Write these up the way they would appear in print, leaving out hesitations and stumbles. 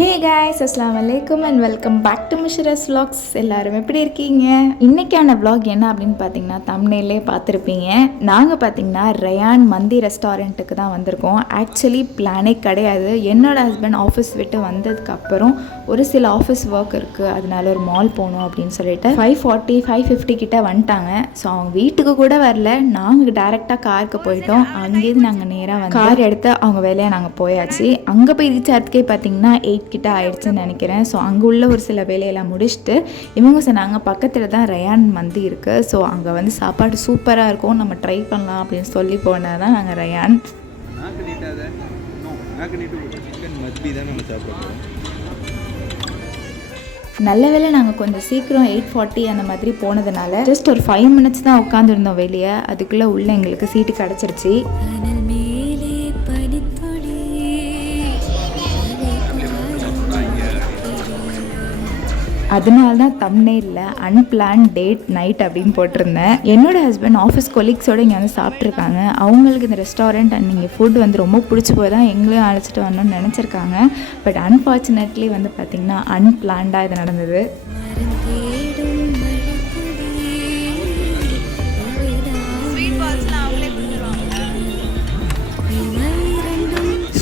ஹே guys, அஸ்ஸலாமு அலைக்கும் and welcome back to Misharas vlogs. எல்லாரும் எப்படி இருக்கீங்க? இன்றைக்கான vlog என்ன அப்படின்னு பார்த்தீங்கன்னா தம்ப்நெயிலே பார்த்துருப்பீங்க. நாங்கள் பார்த்தீங்கன்னா ரயான் மந்தி ரெஸ்டாரண்ட்டுக்கு தான் வந்திருக்கோம். ஆக்சுவலி பிளானே கிடையாது. என்னோடய ஹஸ்பண்ட் ஆஃபீஸ் விட்டு வந்ததுக்கப்புறம் ஒரு சில ஆஃபீஸ் ஒர்க் இருக்குது, அதனால ஒரு மால் போகணும் அப்படின்னு சொல்லிட்டு 5:40 5:50 கிட்ட வந்துட்டாங்க. ஸோ அவங்க வீட்டுக்கு கூட வரல, நாங்கள் டேரெக்டாக காருக்கு போயிட்டோம். அங்கேருந்து நாங்கள் நேராக வந்து கார் எடுத்து அவங்க வேலையை நாங்கள் போயாச்சு. அங்கே போய் ரீச் ஆகிறதுக்கே பார்த்தீங்கன்னா 8 கிட்ட ஆயிடுச்சுன்னு நினைக்கிறேன். ஸோ அங்கே உள்ள ஒரு சில வேலையெல்லாம் முடிச்சுட்டு இவங்க சொன்னாங்க பக்கத்தில் தான் ரயான் மந்தி இருக்குது, ஸோ அங்கே வந்து சாப்பாடு சூப்பராக இருக்கும், நம்ம ட்ரை பண்ணலாம் அப்படின்னு சொல்லி போனால் தான் நாங்கள் ரயான். நல்ல வேலை நாங்கள் கொஞ்சம் சீக்கிரம் 8:40 அந்த மாதிரி போனதுனால ஜஸ்ட் ஒரு 5 minutes தான் உட்காந்துருந்தோம் வெளியே. அதுக்குள்ளே உள்ளே எங்களுக்கு சீட்டு கிடச்சிருச்சு. அதனால தான் தம்ப்நெயிலில் அன்பிளான் டேட் நைட் அப்படின்னு போட்டிருந்தேன். என்னோடய ஹஸ்பண்ட் ஆஃபீஸ் கொலீக்ஸோடு இங்கே வந்து சாப்பிட்ருக்காங்க. அவங்களுக்கு இந்த ரெஸ்டாரண்ட் அண்ட் இங்கே ஃபுட் வந்து ரொம்ப பிடிச்சி போய் தான் எங்களையும் அழைச்சிட்டு வரணும்னு நினச்சிருக்காங்க. பட் அன்ஃபார்ச்சுனேட்லி வந்து பார்த்திங்கன்னா அன்பிளான்டாக இது நடந்தது.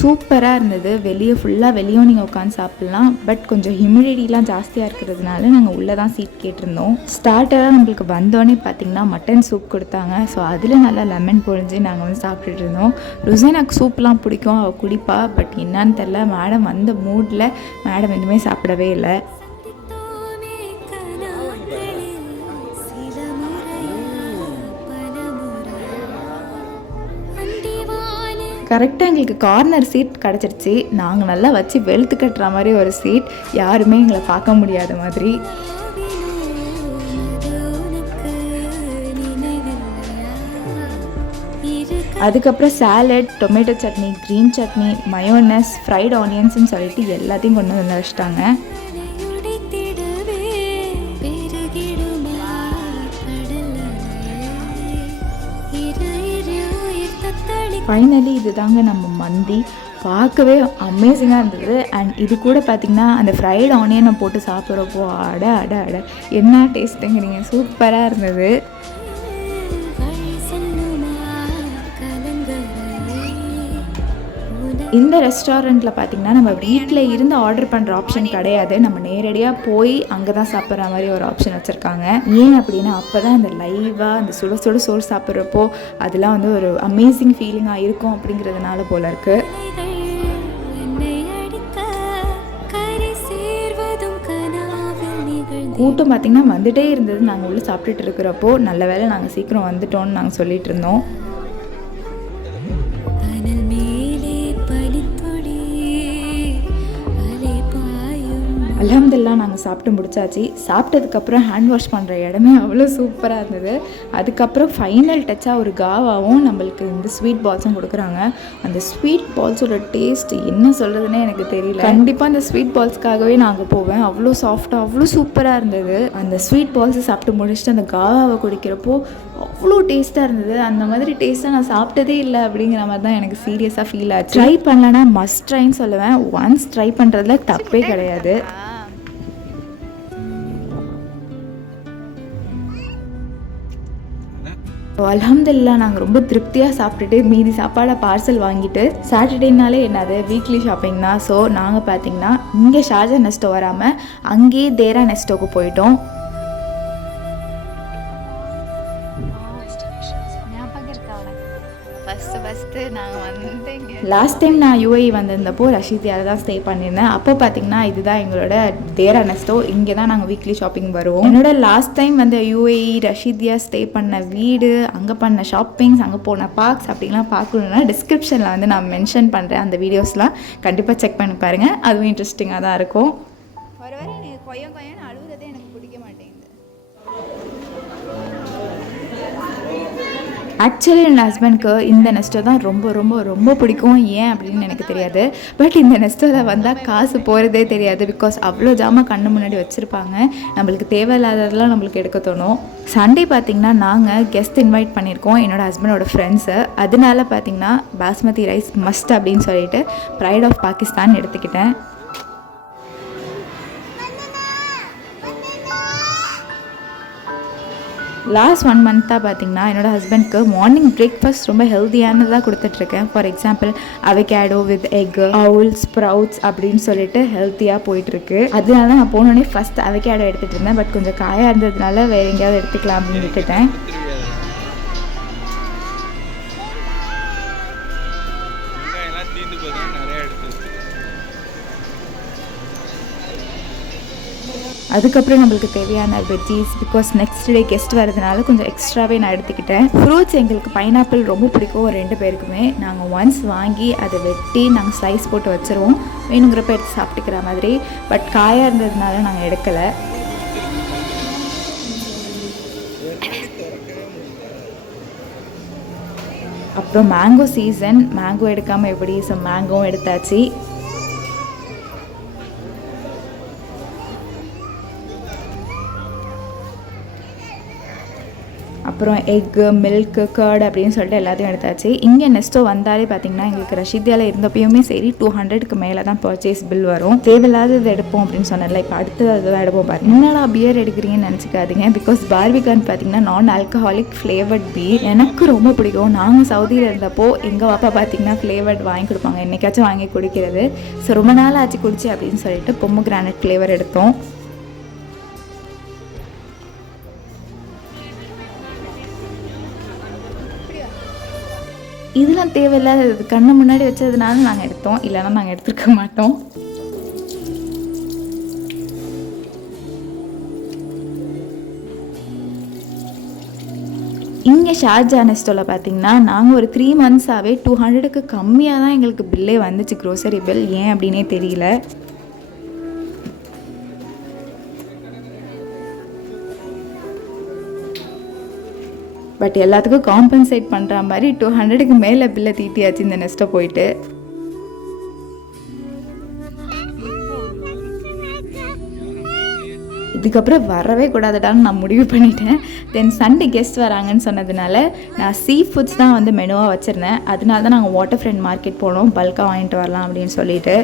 சூப்பராக இருந்தது. வெளியும் நீங்கள் உட்காந்து சாப்பிட்லாம். பட் கொஞ்சம் ஹியூமிடிட்டிலாம் ஜாஸ்தியாக இருக்கிறதுனால நாங்கள் உள்ளே தான் சீட் கேட்டிருந்தோம். ஸ்டார்டராக நம்மளுக்கு வந்தோடனே பார்த்திங்கன்னா மட்டன் சூப் கொடுத்தாங்க. ஸோ அதில் நல்லா லெமன் பொழிஞ்சு நாங்கள் வந்து சாப்பிட்டுட்டு இருந்தோம். ருசைனாக்கு சூப்லாம் பிடிக்கும், அவள் குடிப்பா. பட் என்னான்னு தெரில, மேடம் வந்த மூடில் மேடம் எதுவுமே சாப்பிடவே இல்லை. கரெக்டாக எங்களுக்கு கார்னர் சீட் கிடச்சிருச்சு. நாங்கள் நல்லா வச்சு வெளுத்து கட்டுற மாதிரி ஒரு சீட், யாருமே எங்களை பார்க்க முடியாத மாதிரி. அதுக்கப்புறம் salad, tomato chutney, green chutney, mayonnaise, fried ஆனியன்ஸ்ன்னு சொல்லிட்டு எல்லாத்தையும் கொண்டு வந்து வச்சிட்டாங்க. ஃபைனலி இது தாங்க நம்ம மந்தி. பார்க்கவே அமேசிங்காக இருந்தது. அண்ட் இது கூட பார்த்திங்கன்னா அந்த ஃப்ரைட் ஆனியனை போட்டு சாப்பிட்றப்போ அட அட அட என்ன டேஸ்ட்டுங்கிறீங்க, சூப்பராக இருந்தது. இந்த ரெஸ்டாரண்ட்டில் பார்த்திங்கன்னா நம்ம வீட்டில் இருந்து ஆர்டர் பண்ணுற ஆப்ஷன் கிடையாது. நம்ம நேரடியாக போய் அங்கே தான் சாப்பிட்ற மாதிரி ஒரு ஆப்ஷன் வச்சுருக்காங்க. ஏன் அப்படின்னா அப்போ தான் அந்த லைவாக அந்த சுட சுட சோறு சாப்பிட்றப்போ அதெல்லாம் வந்து ஒரு அமேசிங் ஃபீலிங்காக இருக்கும் அப்படிங்கிறதுனால போல இருக்குது. கூட்டம் பார்த்திங்கன்னா வந்துகிட்டே இருந்தது. நாங்கள் உள்ளே சாப்பிட்டுட்டு இருக்கிறப்போ நல்ல வேளை நாங்கள் சீக்கிரம் வந்துட்டோம்னு நாங்கள் சொல்லிட்டு இருந்தோம். அல்ஹம்துலில்லாஹ் நாங்கள் சாப்பிட்டு முடிச்சாச்சு. சாப்பிட்டதுக்கப்புறம் ஹேண்ட் வாஷ் பண்ணுற இடமே அவ்வளோ சூப்பராக இருந்தது. அதுக்கப்புறம் ஃபைனல் டச்சாக ஒரு காவாவும் நம்மளுக்கு இந்த ஸ்வீட் பால்ஸும் கொடுக்குறாங்க. அந்த ஸ்வீட் பால்ஸோட டேஸ்ட் என்ன சொல்கிறதுனே எனக்கு தெரியல. கண்டிப்பாக அந்த ஸ்வீட் பால்ஸ்க்காகவே நாங்கள் போவேன். அவ்வளோ சாஃப்டாக அவ்வளோ சூப்பராக இருந்தது. அந்த ஸ்வீட் பால்ஸை சாப்பிட்டு முடிச்சுட்டு அந்த காவாவை குடிக்கிறப்போ அவ்வளோ டேஸ்ட்டாக இருந்தது. அந்த மாதிரி டேஸ்ட்டாக நான் சாப்பிட்டதே இல்லை அப்படிங்கிற மாதிரி தான் எனக்கு சீரியஸாக ஃபீல் ஆச்சு. ட்ரை பண்ணலன்னா மஸ்ட் ட்ரைன்னு சொல்லுவேன். ஒன்ஸ் ட்ரை பண்ணுறதுல தப்பே கிடையாது. அல்ஹம்துலில்லாஹ் நாங்கள் ரொம்ப திருப்தியாக சாப்பிட்டுட்டு மீதி சாப்பாடை பார்சல் வாங்கிட்டு சாட்டர்டேனாலே என்னது வீக்லி ஷாப்பிங் தான். ஸோ நாங்கள் பார்த்திங்கன்னா இங்கே ஷார்ஜா நெஸ்டோ வராமல் அங்கேயே தேரா நெஸ்டோக்கு போயிட்டோம். லாஸ்ட் டைம் நான் யூஏஇ வந்திருந்தப்போ ரஷீதியாவில் தான் ஸ்டே பண்ணியிருந்தேன். அப்போ பார்த்தீங்கன்னா இதுதான் எங்களோட தேரா நெஸ்டோ. இங்கே தான் நாங்கள் வீக்லி ஷாப்பிங் வருவோம். என்னோட லாஸ்ட் டைம் வந்து யூஏஇ ரஷீதியா ஸ்டே பண்ண வீடு, அங்கே பண்ண ஷாப்பிங்ஸ், அங்கே போன பார்க்ஸ் அப்படிலாம் பார்க்கணுன்னா டிஸ்கிரிப்ஷனில் வந்து நான் மென்ஷன் பண்ணுறேன். அந்த வீடியோஸ்லாம் கண்டிப்பாக செக் பண்ணி பாருங்கள். அதுவும் இன்ட்ரெஸ்டிங்காக தான் இருக்கும். வர வர எனக்கு கொய்யான்னு அழுகுறதே எனக்கு பிடிக்க மாட்டேங்குது. ஆக்சுவலி என் ஹஸ்பண்ட்க்கு இந்த நெஸ்டோ தான் ரொம்ப ரொம்ப ரொம்ப பிடிக்கும். ஏன் அப்படின்னு எனக்கு தெரியாது. பட் இந்த நெஸ்டோவில் வந்தால் காசு போகிறதே தெரியாது. பிகாஸ் அவ்வளோ ஜாமான் கண்ணு முன்னாடி வச்சுருப்பாங்க. நம்மளுக்கு தேவையில்லாததெல்லாம் நம்மளுக்கு எடுக்க தோணும். சண்டே பார்த்திங்கன்னா நாங்கள் கெஸ்ட் இன்வைட் பண்ணியிருக்கோம், என்னோடய ஹஸ்பண்டோட ஃப்ரெண்ட்ஸை. அதனால பார்த்திங்கன்னா பாஸ்மதி ரைஸ் மஸ்ட் அப்படின்னு சொல்லிட்டு ப்ரைட் ஆஃப் பாகிஸ்தான் எடுத்துக்கிட்டேன். லாஸ்ட் 1 மந்த்தாக பார்த்திங்கன்னா என்னோடய ஹஸ்பண்ட்க்கு மார்னிங் பிரேக்ஃபாஸ்ட் ரொம்ப ஹெல்த்தியானதாக கொடுத்துட்ருக்கேன். For example avocado with egg, owl, sprouts அப்படின்னு சொல்லிட்டு ஹெல்த்தியாக போயிட்டுருக்கு. அதனால நான் போனோடனே ஃபஸ்ட் அவகேடோ எடுத்துகிட்டு இருந்தேன். பட் கொஞ்சம் காயாக இருந்ததுனால வேறு எங்கேயாவது எடுத்துக்கலாம் அப்படின்னு விட்டுட்டேன். அதுக்கப்புறம் நம்மளுக்கு தேவையான veggies, because next day guest வரதுனால கொஞ்சம் எக்ஸ்ட்ராவே நான் எடுத்துக்கிட்டேன். ஃப்ரூட்ஸ் எங்களுக்கு பைனாப்பிள் ரொம்ப பிடிக்கும் 2 பேருக்குமே. நாங்கள் ஒன்ஸ் வாங்கி அதை வெட்டி நாங்கள் ஸ்லைஸ் போட்டு வச்சுருவோம், வேணுங்கிறப்ப எடுத்து சாப்பிட்டுக்கிற மாதிரி. பட் காயாக இருந்ததுனால நாங்கள் எடுக்கலை. அப்புறம் மேங்கோ சீசன், மேங்கோ எடுக்காமல் எப்படி? ஸோ மேங்கோவும் எடுத்தாச்சு. அப்புறம் எக்கு, மில்க்கு, கர்டு அப்படின்னு சொல்லிட்டு எல்லாத்தையும் எடுத்தாச்சு. இங்கே நெஸ்டோ வந்தாலே பார்த்திங்கன்னா எங்களுக்கு ரஷீதியாவில் இருந்தப்பயுமே சரி 200க்கு மேலே தான் பர்ச்சேஸ் பில் வரும். தேவையில்லாதது எடுப்போம் அப்படின்னு சொன்னல. இப்போ அடுத்தது அதுதான் எடுப்போம். பாருங்க, என்னடா பியர் எடுக்கிறீங்கன்னு நினச்சிக்காதீங்க. பிகாஸ் பார்பிகான் பார்த்திங்கன்னா நான் ஆல்கஹாலிக் ஃப்ளேவர்ட் பீர் எனக்கு ரொம்ப பிடிக்கும். நாங்கள் சவுதியில் இருந்தப்போ எங்கள் பாப்பா பார்த்திங்கன்னா ஃப்ளேவர்ட் வாங்கி கொடுப்பாங்க, என்னைக்காச்சும் வாங்கி குடிக்கிறது. ஸோ ரொம்ப நாள் ஆச்சு குடிச்சு அப்படின்னு சொல்லிட்டு பொமோகிரானட் ஃப்ளேவர் எடுத்தோம். இதெல்லாம் தேவையில்லாதது கண்ணு முன்னாடி வச்சதுனால நாங்கள் எடுத்தோம், இல்லைன்னா நாங்கள் எடுத்துருக்க மாட்டோம். இங்கே ஷார்ஜா நெஸ்டோவில் பார்த்திங்கன்னா நாங்கள் ஒரு 3 மந்த்ஸாகவே 200க்கு கம்மியாக தான் எங்களுக்கு பில்லே வந்துச்சு, க்ரோசரி பில். ஏன் அப்படின்னே தெரியல. பட் எல்லாத்துக்கும் காம்பன்சேட் பண்ணுற மாதிரி 200க்கு மேலே பில்லை தீட்டியாச்சு இந்த நெஸ்ட்டை போயிட்டு. இதுக்கப்புறம் வரவே கூடாதுடான்னு நான் முடிவு பண்ணிட்டேன். தென் சண்டே கெஸ்ட் வராங்கன்னு சொன்னதுனால நான் சீ ஃபுட்ஸ் தான் வந்து மெனுவாக வச்சுருந்தேன். அதனால தான் நாங்கள் வாட்டர் ஃப்ரண்ட் மார்க்கெட் போனோம், பல்காக வாங்கிட்டு வரலாம் அப்படின்னு சொல்லிட்டு.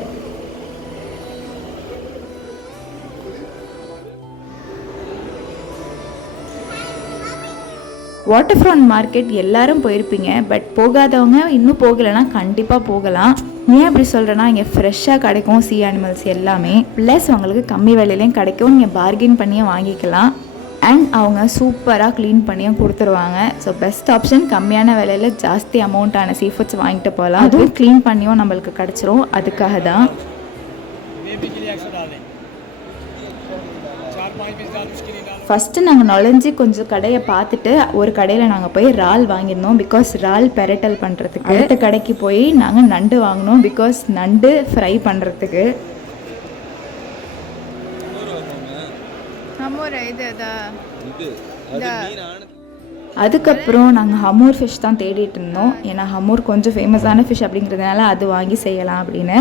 வாட்டர் ஃப்ரண்ட் மார்க்கெட் எல்லாரும் போயிருப்பீங்க, பட் போகாதவங்க இன்னும் போகலைன்னா கண்டிப்பாக போகலாம். ஏன் அப்படி சொல்கிறேன்னா இங்கே ஃப்ரெஷ்ஷாக கிடைக்கும் சீ அனிமல்ஸ் எல்லாமே. ப்ளஸ் உங்களுக்கு கம்மி விலையிலையும் கிடைக்கும், நீங்கள் பார்கெயின் பண்ணியும் வாங்கிக்கலாம். அண்ட் அவங்க சூப்பராக க்ளீன் பண்ணியும் கொடுத்துருவாங்க. ஸோ பெஸ்ட் ஆப்ஷன், கம்மியான விலையில் ஜாஸ்தி அமௌண்ட்டான சீ ஃபுட்ஸ் வாங்கிட்டு போகலாம். அதுவும் க்ளீன் பண்ணியும் நம்மளுக்கு கிடச்சிரும். அதுக்காக தான் ஃபஸ்ட்டு நாங்கள் நுழைஞ்சி கொஞ்சம் கடையை பார்த்துட்டு ஒரு கடையில் நாங்கள் போய் இறால் வாங்கியிருந்தோம். பிகாஸ் இறால் பெரட்டல் பண்ணுறதுக்கு. அடுத்த கடைக்கு போய் நாங்கள் நண்டு வாங்கினோம், பிகாஸ் நண்டு ஃப்ரை பண்ணுறதுக்கு. அதுக்கப்புறம் நாங்கள் ஹமூர் ஃபிஷ் தான் தேடிட்டு இருந்தோம். ஏன்னா ஹமூர் கொஞ்சம் ஃபேமஸான ஃபிஷ் அப்படிங்கிறதுனால அது வாங்கி செய்யலாம் அப்படின்னு.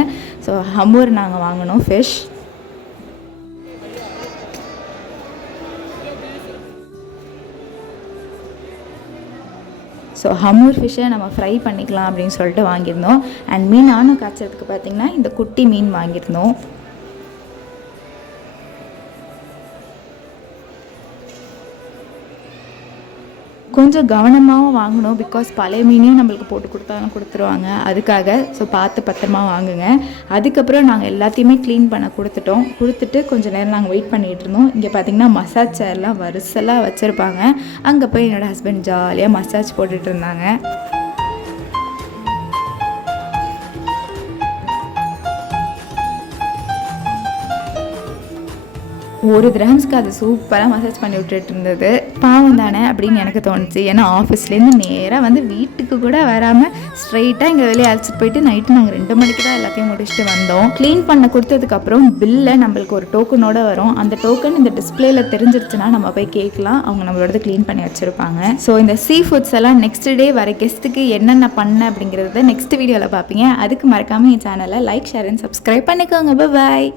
ஸோ ஹமூர் நாங்கள் வாங்கினோம் ஃபிஷ். ஸோ ஹமூர் ஃபிஷ்ஷை நம்ம ஃப்ரை பண்ணிக்கலாம் அப்படின்னு சொல்லிட்டு வாங்கியிருந்தோம். அண்ட் மீன் ஆணும் காய்ச்சறதுக்கு பார்த்திங்கன்னா இந்த குட்டி மீன் வாங்கியிருந்தோம். கொஞ்சம் கவனமாகவும் வாங்கணும், பிகாஸ் பழைய மீனையும் நம்மளுக்கு போட்டு கொடுத்தாலும் கொடுத்துருவாங்க. அதுக்காக ஸோ பார்த்து பத்திரமா வாங்குங்க. அதுக்கப்புறம் நாங்கள் எல்லாத்தையுமே க்ளீன் பண்ண கொடுத்துட்டு கொஞ்சம் நேரம் நாங்கள் வெயிட் பண்ணிகிட்டு இருந்தோம். இங்கே பார்த்திங்கன்னா மசாஜ் சேர்லாம் வரிசலாக வச்சுருப்பாங்க. அங்கே போய் என்னோடய ஹஸ்பண்ட் ஜாலியாக மசாஜ் போட்டுட்டு இருந்தாங்க. ஒரு திரஹம்ஸ்க்கு அது சூப்பராக மசாஜ் பண்ணி விட்டுட்டு இருந்தது. பாவம் தானே அப்படின்னு எனக்கு தோணுச்சு. ஏன்னா ஆஃபீஸ்லேருந்து நேராக வந்து வீட்டுக்கு கூட வராமல் ஸ்ட்ரைட்டாக இங்கே வெளியே அழைச்சிட்டு போயிட்டு நைட்டு நாங்கள் 2 மணிக்கு தான் எல்லாத்தையும் முடிச்சுட்டு வந்தோம். க்ளீன் பண்ண கொடுத்ததுக்கப்புறம் பில்லை நம்மளுக்கு ஒரு டோக்கனோட வரும். அந்த டோக்கன் இந்த டிஸ்பிளேல தெரிஞ்சிருச்சுன்னா நம்ம போய் கேட்கலாம், அவங்க நம்மளோட க்ளீன் பண்ணி வச்சுருப்பாங்க. ஸோ இந்த சீ ஃபுட்ஸ் எல்லாம் நெக்ஸ்ட் டே வர கெஸ்ட்டுக்கு என்னென்ன பண்ண அப்படிங்கிறத நெக்ஸ்ட் வீடியோவில் பார்ப்பீங்க. அதுக்கு மறக்காமல் என் சேனலை லைக், ஷேர் அண்ட் சப்ஸ்கிரைப் பண்ணிக்கோங்க. பாய்.